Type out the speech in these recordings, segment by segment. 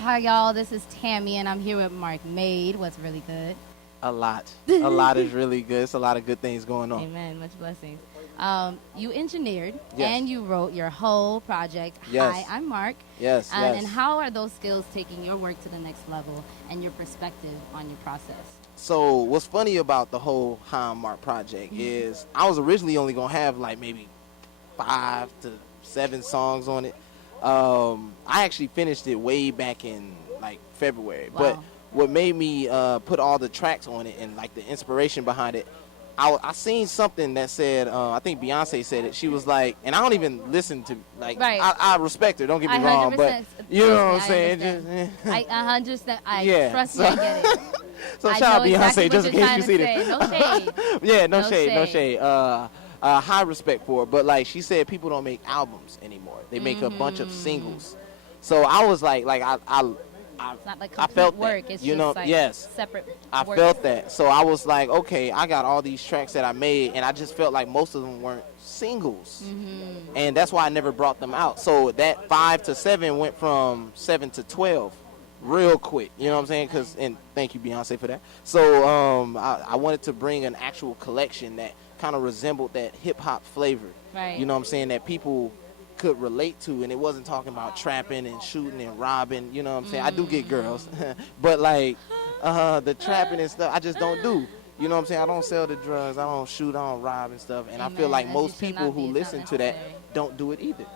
Hi, y'all. This is Tami, and I'm here with Marc Made. What's really good? A lot. A lot is really good. It's a lot of good things going on. Amen. Much blessings. You engineered Yes. and you wrote your whole project. Yes. Hi, I'm Marc. Yes, yes. And how are those skills taking your work to the next level and your perspective on your process? So what's funny about the whole Hi I'm Marc project is I was originally only going to have like maybe 5 to 7 songs on it. I actually finished it way back in like February. Wow. But what made me put all the tracks on it and like the inspiration behind it, I seen something that said, I think Beyonce said it. She was like, and I don't even listen to, like, Right. I respect her, don't get me wrong, but you know what I'm saying? I understand. Yeah, Trust me, I get it. So I shout out know Beyonce exactly just what in you're case you trying see to this. say. No shade. Yeah, no No shade, no shade. shade. High respect for it, but like she said, people don't make albums anymore. They make a bunch of singles. So I was like It's not like I complete felt work. that, It's you just know, like yes. separate I work. felt that. So I was like, okay, I got all these tracks that I made, and I just felt like most of them weren't singles. And that's why I never brought them out. So that 5 to 7 went from 7 to 12 real quick. You know what I'm saying? And thank you, Beyonce, for that. So I wanted to bring an actual collection that kind of resembled that hip-hop flavor. Right. You know what I'm saying? That people could relate to, and it wasn't talking about trapping and shooting and robbing, you know what I'm saying? I do get girls, but like the trapping and stuff, I just don't do. You know what I'm saying? I don't sell the drugs, I don't shoot, I don't rob and stuff, and I feel like Amen. most As you should people not who be. It's listen not to that necessary. don't do it either.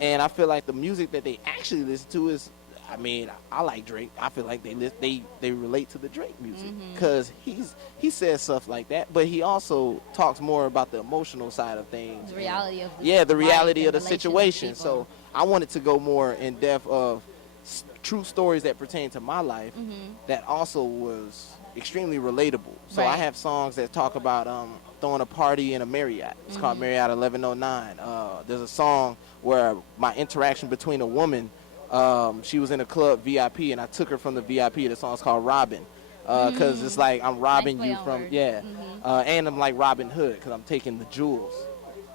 And I feel like the music that they actually listen to is, I mean, I like Drake. I feel like they relate to the Drake music because he says stuff like that, but he also talks more about the emotional side of things. The reality of the the reality life of the and relations with situation. people. So I wanted to go more in depth of true stories that pertain to my life that also was extremely relatable. So I Right. have songs that talk about throwing a party in a Marriott. It's called Marriott 1109. There's a song where my interaction between a woman, she was in a club VIP, and I took her from the VIP. The song's called Robin, because it's like I'm robbing play you on from, words. and I'm like Robin Hood because I'm taking the jewels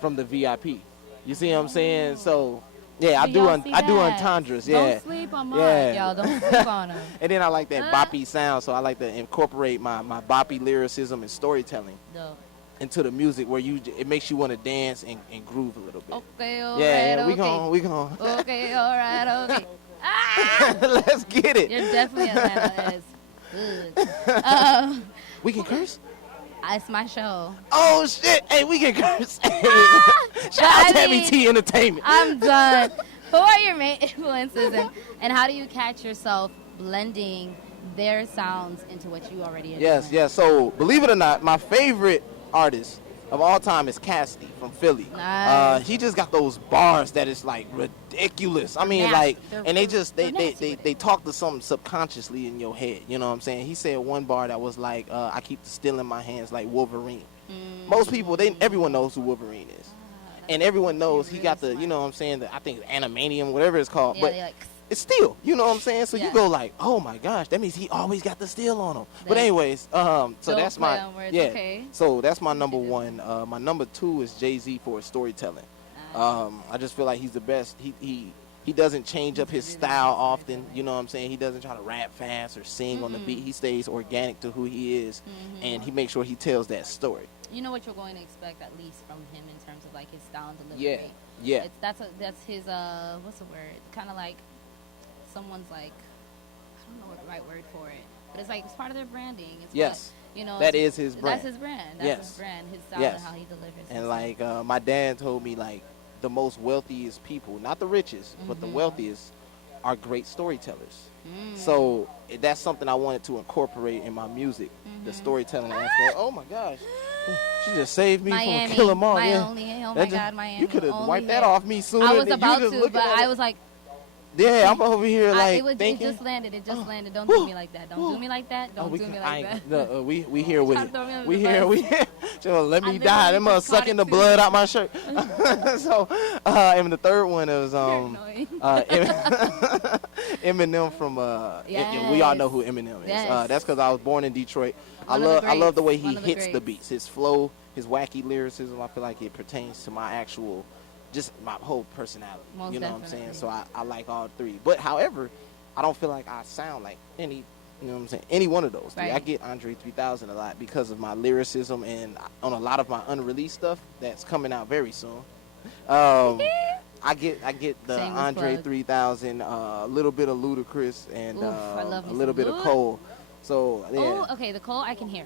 from the VIP. You see what I'm saying? So yeah, I do y'all see that? entendres. Yeah, Don't sleep on Marc, Yeah. y'all. Don't sleep on him. and then I like that boppy sound, so I like to incorporate my boppy lyricism and storytelling Dope. into the music, where it makes you want to dance and groove a little bit. Okay, all Yeah, right, we okay. gon' Okay, all right, okay. let's get it. You're definitely Atlanta as good. We can curse. It's my show. Oh shit! Hey, we can curse. Shout out I to Heavy mean, T Entertainment. I'm done. Who are your main influences, and how do you catch yourself blending their sounds into what you already are Yes, doing? yes. So believe it or not, my favorite artist of all time is Cassidy from Philly. Nice. He just got those bars that is like ridiculous. I mean, Nasty. like, They're- and they nasty with they talk to something subconsciously in your head. You know what I'm saying? He said one bar that was like, I keep the steel in my hands like Wolverine. Most people, everyone knows who Wolverine is, and everyone knows he got the, you know what I'm saying? I think animanium, whatever it's called, Yeah, but. they're like, It's steel, you know what I'm saying? So Yeah. you go like, oh my gosh, that means he always got the steel on him. But They anyways, so don't that's play my on words, yeah. okay. So that's my number one. My number 2 is Jay-Z for his storytelling. I just feel like he's the best. He doesn't change up his style often. You know what I'm saying? He doesn't try to rap fast or sing on the beat. He stays organic to who he is, and he makes sure he tells that story. you know what you're going to expect at least from him in terms of like his style and Yeah, delivery. yeah. That's his what's the word? Kind of like someone's like, I don't know what the right word for it, but it's like it's part of their branding. It's Yes. what, you know, That it's- is his brand. That's his brand. That's Yes. his brand. His style Yes. and how he delivers. And himself. like my dad told me, like the most wealthiest people, not the richest, but the wealthiest, are great storytellers. So that's something I wanted to incorporate in my music, the storytelling aspect. Oh my gosh, she just saved me Miami, from killing all. my Yeah. only, oh That my just- God, Miami. You could have only wiped that hit. off me sooner. I was than about you just to, looking but at I it. was like, Yeah, I'm over here like it thinking. just landed. It just landed. Don't Whew. do me like that. Don't do me like that. Don't we do can, me I like ain't- that. no, we here with Trying to throw me it. under We the here. bus. We just let I me die. Them literally must just caught sucking it the too. blood out my shirt. So, and the third one is annoying. Eminem from we all know who Eminem is. Yes. That's because I was born in Detroit. One of the I love the way greats. he One of the hits the greats. beats. His flow, his wacky lyricism. I feel like it pertains to my just my whole personality. Most you know what I'm saying? definitely. So I like all three. But however, I don't feel like I sound like any, you know what I'm saying, any one of those. Right. I get Andre 3000 a lot because of my lyricism and on a lot of my unreleased stuff that's coming out very soon. I get the Shameless Andre plug. 3000, a little bit of Ludacris, and Oof, I love me a little some bit of Lud. Cole. So yeah, Oh, okay. The Cole I can hear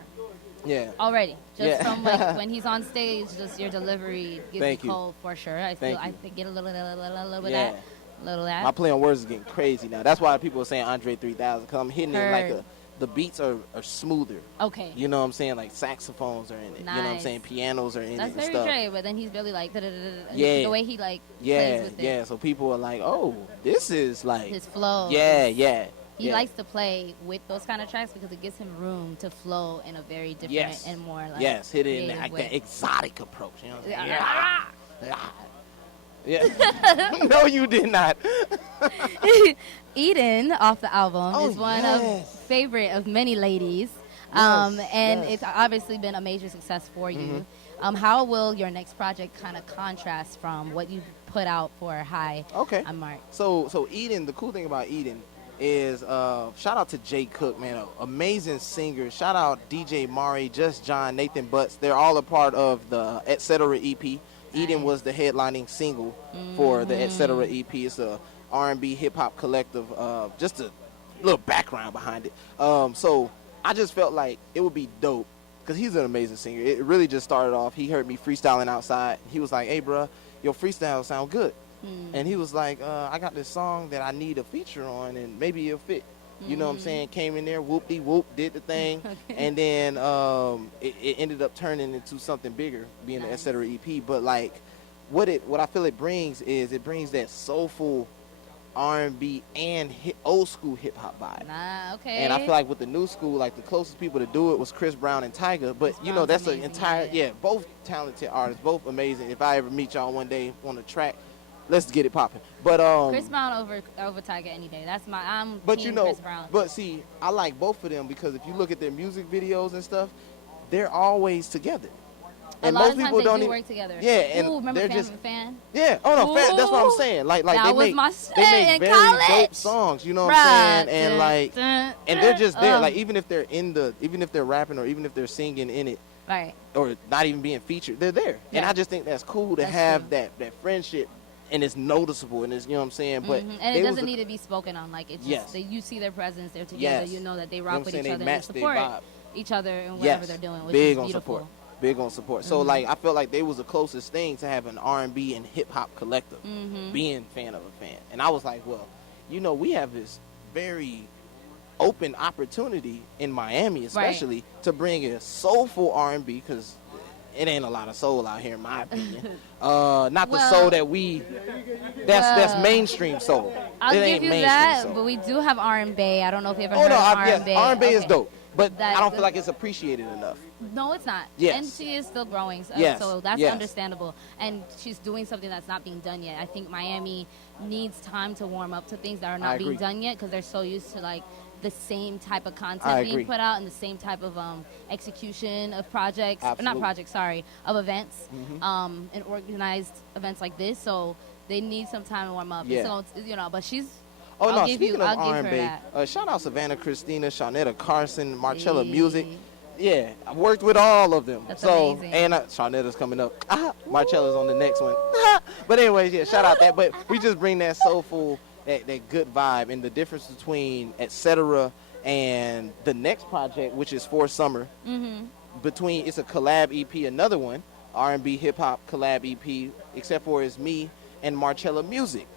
yeah. already. Just Yeah. from like when he's on stage, just your delivery gives Thank me you. Cole for sure. I Thank feel I you. get a little bit of Yeah. that, little of that. My play on words is getting crazy now. That's why people are saying Andre 3000, because I'm hitting it like Heard. the beats are smoother. Okay. You know what I'm saying? Like saxophones are in it. You know what I'm Nice. saying? Pianos are in That's it and very stuff. Dre, but then he's really like Yeah. the way he like Yeah, plays with it. yeah. So people are like, oh, this is like, His flow. yeah, is- yeah. He yeah. likes to play with those kind of tracks because it gives him room to flow in a very different Yes. and more like yes, hit it in creative like way. that exotic approach. You know what I'm saying? Yeah. Yeah. No, you did not. Eden off the album Oh, is one yes. of favorite of many ladies. Yes, And yes. it's obviously been a major success for you. Mm-hmm. How will your next project kind of contrast from what you put out for Hi, Okay. I'm Marc? So Eden, the cool thing about Eden is shout out to Jay Cook, man, an amazing singer. Shout out DJ Mari, Just John, Nathan Butts. They're all a part of the Etc. EP. Eden Nice. was the headlining single for the Etc. EP. It's a R&B hip hop collective. Just a little background behind it. So I just felt like it would be dope because he's an amazing singer. It really just started off. He heard me freestyling outside. He was like, "Hey, bruh, your freestyle sound good." And he was like, I got this song that I need a feature on, and maybe it'll fit. You know what I'm saying? Came in there, whoop-de-whoop, did the thing. And then it ended up turning into something bigger, being the Nice. Etc. EP. But, like, what I feel it brings is it brings that soulful R&B and old school hip-hop vibe. Nah, okay. And I feel like with the new school, like the closest people to do it was Chris Brown and Tyga. But, Chris you know, Brown's that's an amazing, entire, yeah. both talented artists, both amazing. If I ever meet y'all one day on the track, let's get it popping. But Chris Brown over Tyga any day. That's I'm but team you know, Chris Brown. but see, I like both of them because if you look at their music videos and stuff, they're always together. a And lot most of times people they don't do even work together. Yeah, and Ooh, remember they're Fan just from Fan? yeah. Oh no, that's what I'm Ooh. saying. Like That they was make my they shit make in very college. dope songs. You know what I'm saying? And like, Dun, and they're just there. ugh. Like even if they're rapping or even if they're singing in it Right. or not even being featured, they're there. And Yeah. I just think that's cool to That's have true. that friendship. And it's noticeable, and it's, you know what I'm saying? But And they it was doesn't the- need to be spoken on. Like, it's Yes. just, you see their presence, they're together, Yes. you know that they You know rock what I'm with saying? each They other and match their support vibe. each other in whatever Yes. they're doing, which Big is on beautiful. support. Big on support. So like I felt like they was the closest thing to have an R&B and hip hop collective, being fan of a fan. And I was like, well, you know, we have this very open opportunity in Miami, especially to bring a soulful R&B because it ain't a lot of soul out here, in my opinion. Not the soul that we. That's mainstream soul. I'll it give ain't you mainstream that, soul. but we do have R&B. I don't know if you ever Oh heard no, of yes, R&B. R&B is Okay. dope, but That- I don't feel like it's appreciated enough. No, it's not. Yes. And she is still growing, so, Yes. so that's Yes. understandable. And she's doing something that's not being done yet. I think Miami needs time to warm up to things that are I not being agree. done yet because they're so used to like the same type of I content agree. being put out and the same type of execution of projects, Absolutely. not projects, sorry, of events, and organized events like this. So they need some time to warm up. Yeah. So, you know, but she's. Oh I'll no! give Speaking you, of I'll give her R&B, that. shout out Savannah Christina, Shawnetta Carson, Marcella Hey. Music. Yeah, I worked with all of them. That's so amazing. and Shawnetta's coming up. Marcella's on the next one. But anyways, yeah, shout out that. But we just bring that soulful, that good vibe, and the difference between Etc. and the next project, which is For Summer. Between it's a collab EP, another one, R&B hip hop collab EP, except for it's me and Marcella Music.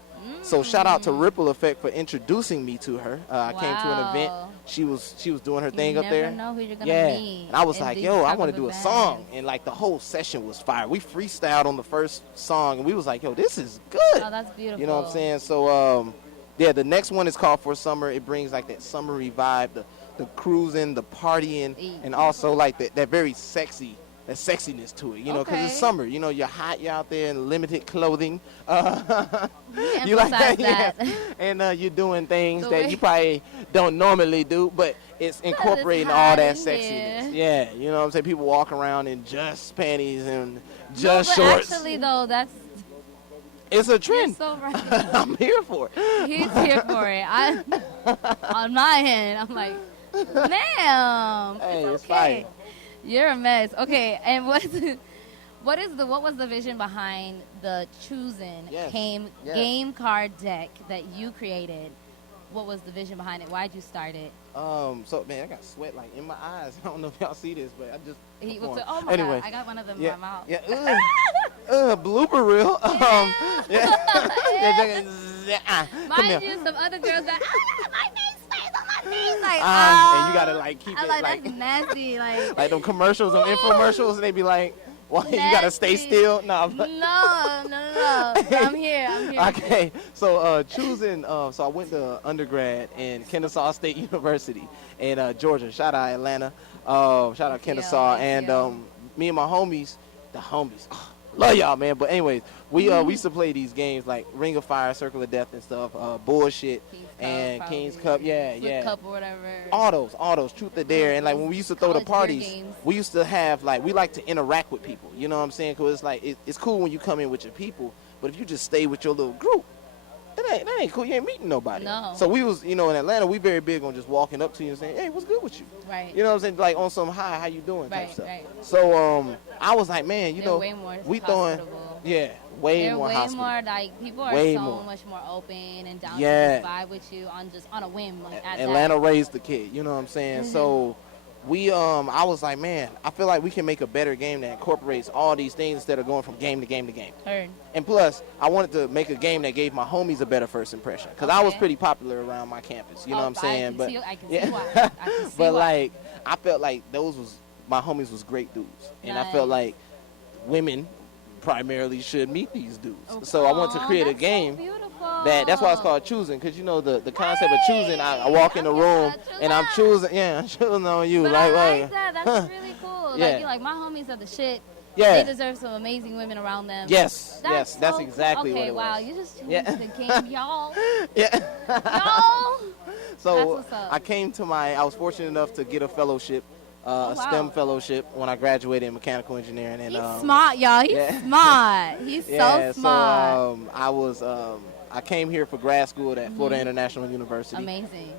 So shout out to Ripple Effect for introducing me to her. I came to an event. Wow. She was doing her You thing up never there. know who you're gonna Yeah, meet and I was in like, these yo, I type want of to do a song, events. and like the whole session was fire. We freestyled on the first song, and we was like, yo, this is good. Oh, that's beautiful. You know what I'm saying? So yeah, the next one is called For Summer. It brings like that summery vibe, the cruising, the partying, and also like that very sexy. That sexiness to it, you know, because Okay. it's summer. You know, you're hot, you're out there in limited clothing. You emphasize that. yeah. And you're doing things The that way- you probably don't normally do, but it's incorporating all hot that in sexiness. here. Yeah, you know what I'm saying? People walk around in just panties and No, just but shorts. actually, though, that's It's a trend. You're so right. I'm here for it. He's here for it. On my end, I'm like, damn. Hey, it's okay. fine. You're a mess. Okay, and what was the vision behind the Choosen Game Card Deck that you created? What was the vision behind it? Why'd you start it? So man, I got sweat like in my eyes. I don't know if y'all see this, but I just. He was like, oh my God, I got one of them in my mouth. Yeah. Blooper reel. Mind you, some other girls that my face stays on my face. Like, and you gotta like keep it like like that's nasty. Like them commercials, them infomercials, and they be like, "Well, you gotta stay still." No. No. I'm here. Okay, so Choosen. So I went to undergrad in Kennesaw State University in Georgia. Shout out Atlanta. Shout out Kennesaw. And me and my homies, love y'all, man. But anyways, we used to play these games like Ring of Fire, Circle of Death, and stuff. Bullshit and King's Cup. Flip Cup or whatever. All those Truth or Dare. And like when we used to throw the parties, we used to have we like to interact with people. You know what I'm saying? Because it's like it's cool when you come in with your people, but if you just stay with your little group, that ain't cool. You ain't meeting nobody. No. So we was, in Atlanta, we very big on just walking up to you and saying, hey, what's good with you? Right. You know what I'm saying? Like on some hi, how you doing type stuff. Right. So I was like, man, way more we throwing, way more hospitable. More like people are way so more. Much more open and down to just vibe with you on a whim. Atlanta raised the kid. You know what I'm saying? Mm-hmm. So I was like, man, I feel like we can make a better game that incorporates all these things instead of going from game to game to game. Heard. And plus, I wanted to make a game that gave my homies a better first impression. Because I was pretty popular around my campus. You know what I'm saying? I can see why. But like, I felt like my homies was great dudes. And I felt like women primarily should meet these dudes. So I wanted to create a game. That's why it's called Choosing, because the concept of choosing, I walk in the room and I'm choosing on you. But I like that. That's really cool. Like, you're like, my homies are the shit. Yeah. They deserve some amazing women around them. Yes, that's exactly what it was. Okay, wow, you just changed the game, y'all. Yeah. Y'all. So I was fortunate enough to get a fellowship, a STEM fellowship when I graduated in mechanical engineering. And he's smart, y'all. He's smart. He's so smart. So I came here for grad school at Florida International University. Amazing.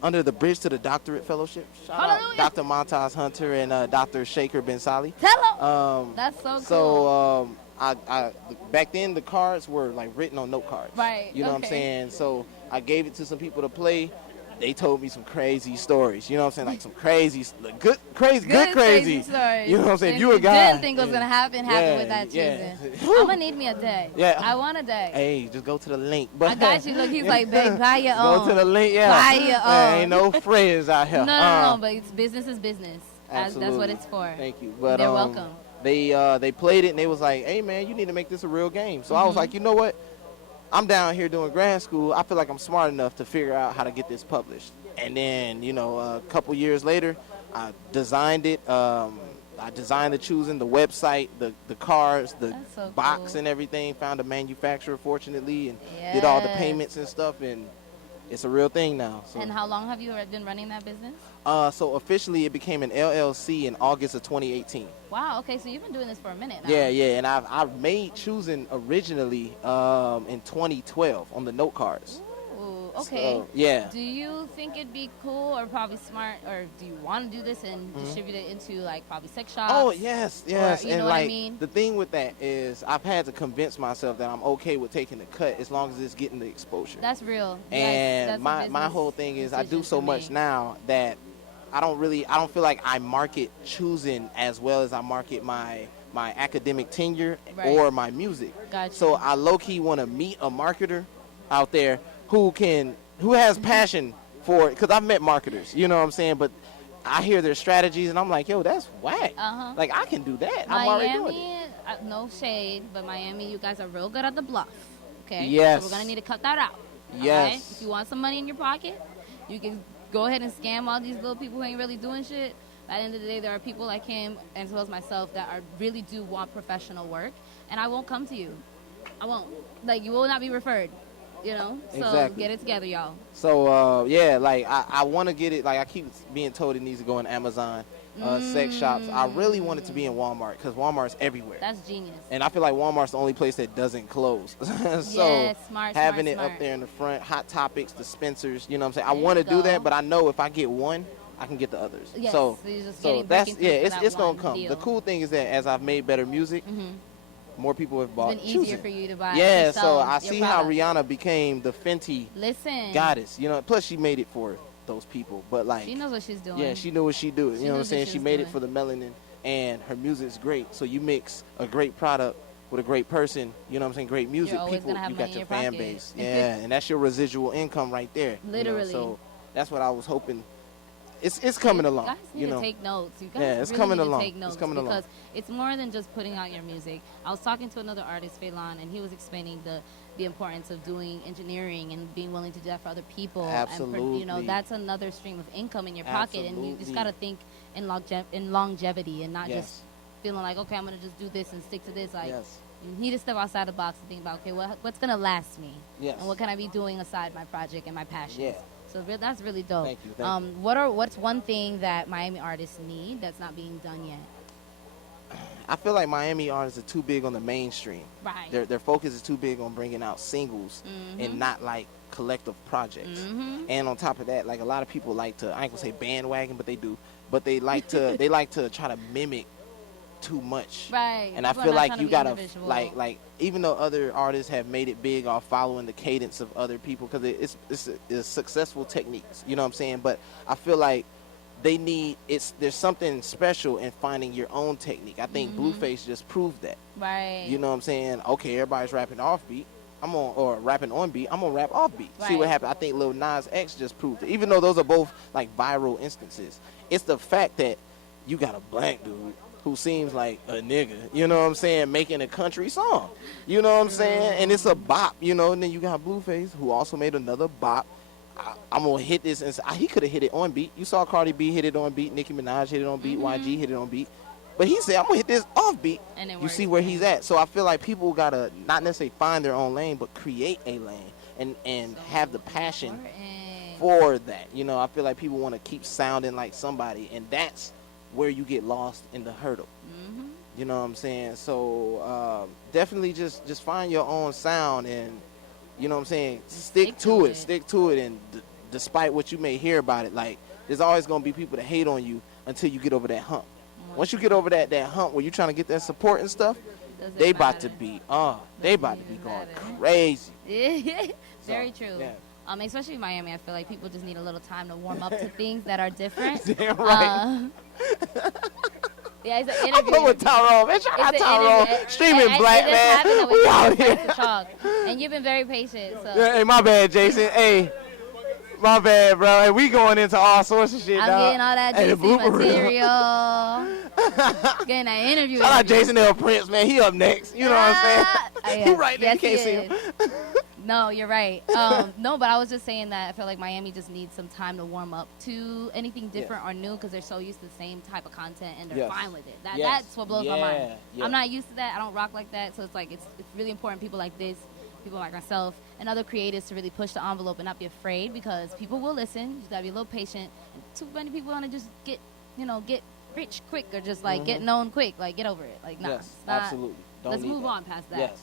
Under the Bridge to the Doctorate Fellowship. Shout out Dr. Montaz Hunter and Dr. Shaker Ben Sali. Tell him. That's so cool. So I back then the cards were like written on note cards. Right. You know what I'm saying? So I gave it to some people to play. They told me some crazy stories. You know what I'm saying? Like some crazy, good crazy. Stories. You know what I'm saying? If you a guy. Didn't think was going to happen with that Choosen. I'm going to need me a day. Yeah. I want a day. Hey, just go to the link. But I got you. Look, he's like, babe, buy your own. Go to the link, Buy your own. There ain't no friends out here. No, but it's business is business. Absolutely. That's what it's for. Thank you. But they're welcome. They played it and they was like, hey, man, you need to make this a real game. So I was like, you know what? I'm down here doing grad school. I feel like I'm smart enough to figure out how to get this published. And then, a couple years later, I designed it. I designed the Choosen, the website, the cards, the box and everything. Found a manufacturer, fortunately, and did all the payments and stuff. And it's a real thing now. So. And how long have you been running that business? So officially, it became an LLC in August of 2018. Wow. Okay, so you've been doing this for a minute now. Yeah. And I made Choosen originally in 2012 on the note cards. Okay. So, do you think it'd be cool or probably smart, or do you want to do this and distribute it into like probably sex shops? Oh yes. Or, and know like what I mean? the thing with that is I've had to convince myself that I'm okay with taking the cut as long as it's getting the exposure. That's real. And that's my whole thing is I do so much now that I don't feel like I market Choosen as well as I market my academic tenure or my music. Gotcha. So I low key want to meet a marketer out there who has passion for it, because I've met marketers, you know what I'm saying, but I hear their strategies and I'm like, yo, that's whack. Like, I can do that. I'm already doing it. No shade, but Miami, you guys are real good at the bluff. Okay? Yes. So we're gonna need to cut that out. Yes. Right? If you want some money in your pocket, you can go ahead and scam all these little people who ain't really doing shit. At the end of the day, there are people like him, as well as myself, that really do want professional work, and I won't come to you. I won't. Like, you will not be referred. So exactly. Get it together, y'all. So, like, I want to get it. Like, I keep being told it needs to go on Amazon. sex shops. I really want it to be in Walmart because Walmart's everywhere. That's genius. And I feel like Walmart's the only place that doesn't close. So yes, smart, having it smart. up there in the front, Hot Topics, dispensers, you know what I'm saying? There I want to you do go. that, but I know if I get one, I can get the others. Yes, so you're just so getting that's breaking through for that it's gonna one come. deal. The cool thing is that as I've made better music, more people have bought. It's been easier Choosen. for you to buy. Yeah, to so sell I your see product. how Rihanna became the Fenty Listen, goddess. You know, plus she made it for those people, but like she knows what she's doing. yeah, she knew what she do. You know what I'm knows saying? what She she's made doing. it for the melanin, and her music's great. So you mix a great product with a great person, you know what I'm saying? Great music, You're always people, gonna have you money got in your your fan pocket. base. Yeah, and that's your residual income right there. you know? Literally. So that's what I was hoping. It's coming along. You guys need you know. to take notes. You guys Yeah, it's really coming need along. to take notes It's coming along. because it's more than just putting out your music. I was talking to another artist, Phelan, and he was explaining the importance of doing engineering and being willing to do that for other people. Absolutely. And that's another stream of income in your pocket, and you just Absolutely. got to think in longevity and not Yes. just feeling like, okay, I'm gonna just do this and stick to this. Like Yes. you need to step outside the box and think about, okay, what's gonna last me, Yes. and what can I be doing aside my project and my passions. Yeah. So that's really dope. Thank you, thank What's one thing that Miami artists need that's not being done yet? I feel like Miami artists are too big on the mainstream. Right. Their focus is too big on bringing out singles and not like collective projects. And on top of that, like a lot of people like to, I ain't gonna say bandwagon, but they do. But they like to try to mimic too much. Right. And I People are feel not like trying you be gotta individual. like even though other artists have made it big off following the cadence of other people because it's successful techniques. You know what I'm saying? But I feel like there's something special in finding your own technique. I think Blueface just proved that. Right. You know what I'm saying? Okay, everybody's rapping offbeat. Or rapping on beat. I'm gonna rap offbeat. See what Right. happens. I think Lil Nas X just proved it. Even though those are both like viral instances, it's the fact that you got a black dude who seems like a nigga. You know what I'm saying? Making a country song. You know what I'm saying? And it's a bop. You know. And then you got Blueface who also made another bop. I'm gonna hit this, and he could have hit it on beat. You saw Cardi B hit it on beat, Nicki Minaj hit it on beat, YG hit it on beat, but he said I'm gonna hit this off beat. And it you works. see where he's at. So I feel like people gotta not necessarily find their own lane, but create a lane and have the passion Important. for that. You know, I feel like people want to keep sounding like somebody, and that's where you get lost in the hurdle. You know what I'm saying? So definitely just find your own sound and. You know what I'm saying? Stick to it. Stick to it. And despite what you may hear about it, like, there's always going to be people that hate on you until you get over that hump. Once you get over that hump where you're trying to get that support and stuff, they about to be going crazy. Very So, true. yeah. Especially in Miami, I feel like people just need a little time to warm up to things that are different. Damn right. Yeah, it's an I'm interview. playing with Tyrone. Man, shout out It's an Tyrone. interview. Streaming And black, it just happened man. that We out pass here. the chalk. And you've been very patient. So Yeah, hey, my bad, Jason. Hey, my bad, bro. Hey, we going into all sorts of shit, I'm dog. getting all that Hey, the juicy blooper reel. material. Getting that interview. Shout out Jason L. Prince, man. He up next. You know what I'm saying? He right there. Yes, You can't he see him. is. No, you're right. No, but I was just saying that I feel like Miami just needs some time to warm up to anything different or new because they're so used to the same type of content and they're Yes. fine with it. Yes. That's what blows my mind. Yeah. I'm not used to that. I don't rock like that. So it's like it's really important people like this, people like myself, and other creatives to really push the envelope and not be afraid because people will listen. You just gotta be a little patient. And too many people want to just get rich quick or just like get known quick. Like get over it. Like nah, Yes, it's not, absolutely. Don't let's need move that. on past that. Yes.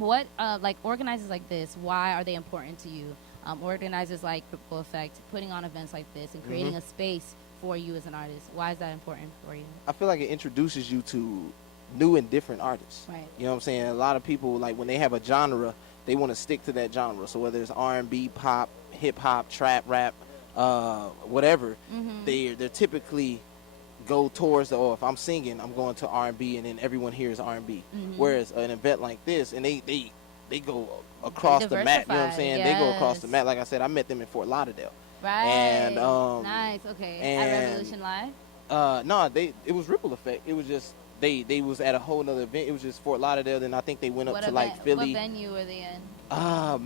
What like organizers like this? Why are they important to you? Organizers like Ripple Effect, putting on events like this and creating a space for you as an artist. Why is that important for you? I feel like it introduces you to new and different artists. Right. You know what I'm saying? A lot of people, like, when they have a genre, they want to stick to that genre. So whether it's R&B, pop, hip-hop, trap, rap, whatever, they're typically go towards if I'm singing, I'm going to R&B, and then everyone hears R&B. Whereas an event like this, and they go across the map. You know what I'm saying? They go across the map. Like I said, I met them in Fort Lauderdale. Right. And nice. Okay. and- At Revolution Live. No, it was Ripple Effect. It was just they was at a whole nother event. It was just Fort Lauderdale. Then I think they went up to like Philly. What venue were they in?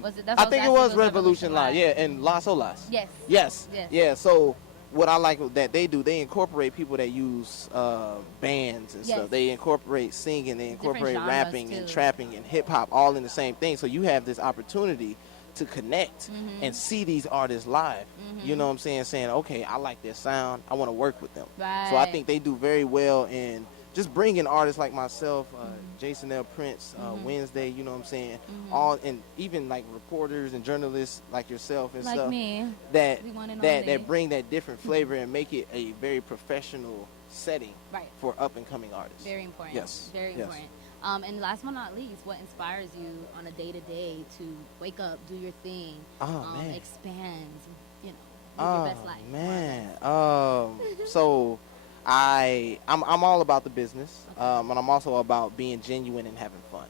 Was it? That's I what think I it was was asking, Revolution Live. Yeah, and Las Olas. Yes. Yes. Yes. Yeah. So what I like that they do, they incorporate people that use bands and stuff. They incorporate singing, they incorporate genres, rapping too. and trapping and hip hop all in the same thing. So you have this opportunity to connect and see these artists live. You know what I'm saying? Saying, okay, I like their sound. I want to work with them. Right. So I think they do very well in just bringing artists like myself, Jason L. Prince, Wednesday, you know what I'm saying? All, and even like reporters and journalists like yourself and like stuff me. that bring that different flavor and make it a very professional setting for up-and-coming artists. Very important. Yes. Very important. And last but not least, what inspires you on a day-to-day to wake up, do your thing, expand, you know, live your best life? Man. So I'm all about the business, and I'm also about being genuine and having fun.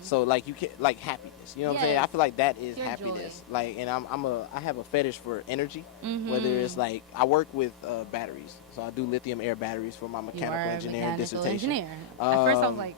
So like you can like happiness, you know what I'm saying? I feel like that is pure happiness. Joy. Like, and I have a fetish for energy. Whether it's like I work with batteries, so I do lithium air batteries for my mechanical engineering dissertation. At first I was like,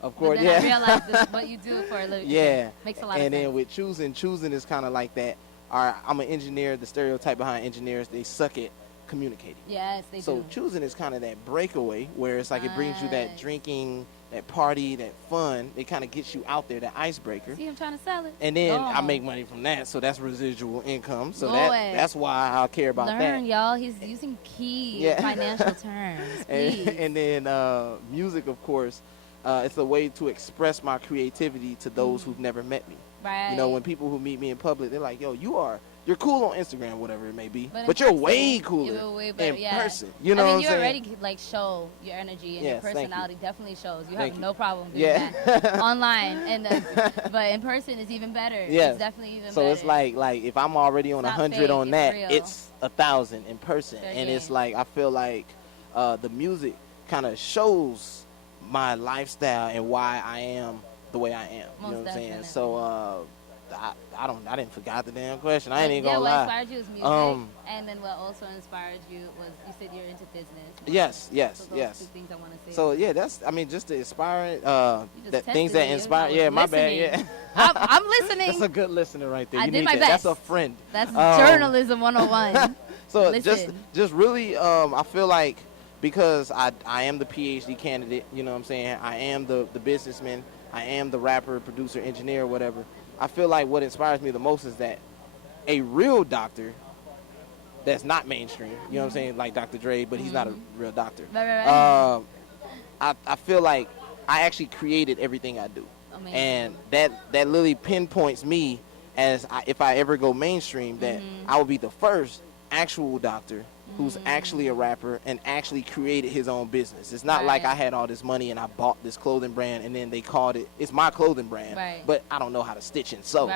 of course, but then I realized this is what you do for a living. Yeah, makes a lot of sense. And then with Choosen is kind of like that. I'm an engineer. The stereotype behind engineers, they suck at communicating. Yes, they do. So Choosen is kind of that breakaway where it's like it brings you that drinking, that party, that fun. It kind of gets you out there, that icebreaker. See, I'm trying to sell it. And then I make money from that, so that's residual income. So that's why I care about that. Learn, y'all. He's using key financial terms. And then music, of course, it's a way to express my creativity to those who've never met me. Right. You know, when people who meet me in public, they're like, yo, you're cool on Instagram, whatever it may be, but you're way cooler in person. You know what I'm saying? You already like show your energy and your personality definitely shows. You have no problem doing that online, and but in person is even better. Yes. It's definitely even better. So it's like if I'm already on 100 on that, it's 1,000 in person, and it's like I feel like the music kind of shows my lifestyle and why I am the way I am. You know what I'm saying? So I didn't forget the damn question. I ain't even gonna lie. What inspired you is music, and then what also inspired you was you said you're into business. Yes. So those two things I want to say. So that's just the inspiring things that inspire. Yeah, my bad. Yeah, I'm listening. That's a good listener right there. I you did need my that. best. That's a friend. That's journalism 101. So just really, I feel like because I am the PhD candidate. You know what I'm saying? I am the businessman. I am the rapper, producer, engineer, whatever. I feel like what inspires me the most is that a real doctor that's not mainstream, you know what I'm saying, like Dr. Dre, but he's not a real doctor. Right. I feel like I actually created everything I do. Amazing. And that literally pinpoints me as if I ever go mainstream, that I will be the first actual doctor who's actually a rapper and actually created his own business. It's not like I had all this money and I bought this clothing brand and then they called it's my clothing brand, but I don't know how to stitch and sew.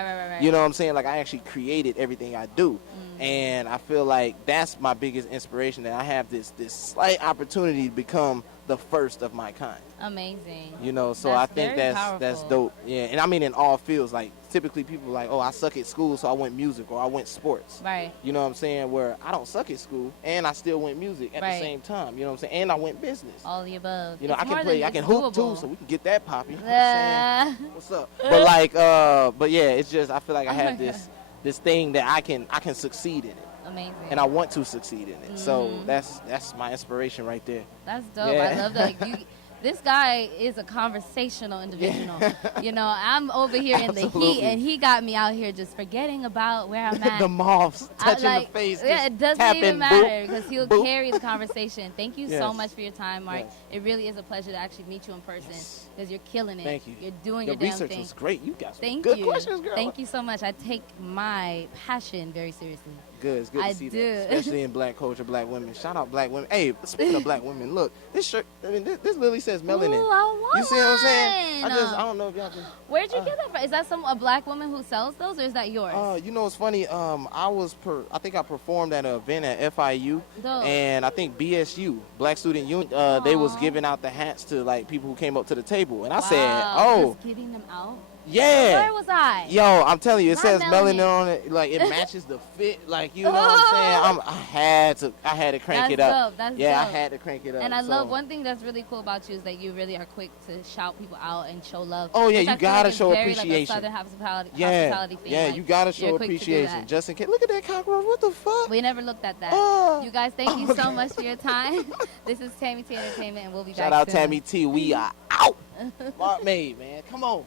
You know what I'm saying? Like I actually created everything I do. And I feel like that's my biggest inspiration, that I have this slight opportunity to become the first of my kind. Amazing. You know, so I think that's dope. Yeah, and I mean in all fields. Like typically people are like, oh, I suck at school, so I went music, or I went sports. Right. You know what I'm saying? Where I don't suck at school and I still went music at the same time. You know what I'm saying? And I went business. All the above. You know, I can hoop too, so we can get that poppy. What's up? But like, but yeah, it's just I feel like I have this thing that I can succeed in it. Amazing. And I want to succeed in it. So that's my inspiration right there. That's dope. I love that. Like, this guy is a conversational individual. You know, I'm over here in the heat, and he got me out here just forgetting about where I'm at. The moths touching the face. Yeah, it doesn't even matter because he'll carry the conversation. Thank you so much for your time, Mark. It really is a pleasure to actually meet you in person because you're killing it. Thank you. You're doing your damn thing. The research was great. You got some good questions, girl. Thank you so much. I take my passion very seriously. Good. It's good to see that, especially in black culture, black women. Shout out black women. Hey, speaking of black women, look, this shirt. I mean, this literally says melanin. Ooh, I want you see what I'm saying? I don't know if y'all can. Where'd you get that from? Is that a black woman who sells those, or is that yours? You know, it's funny. I think I performed at an event at FIU, and I think BSU, Black Student Union. They was giving out the hats to like people who came up to the table, and I said, "Oh, just giving them out." Yeah. Where was I? Yo, I'm telling you, it says melanin on it. Like, it matches the fit. Like, you know what I'm saying? I had to crank it up. That's dope. I dope. had to crank it up. And I love one thing that's really cool about you is that you really are quick to shout people out and show love. Oh, yeah, you got to show appreciation. Like a Southern hospitality thing. Yeah, you got to show appreciation. Just in case. Look at that cockroach. What the fuck? We never looked at that. You guys, thank you so much for your time. This is Tami T Entertainment, and we'll be back Shout out soon. Tami T. We are out. Marc Made, man. Come on.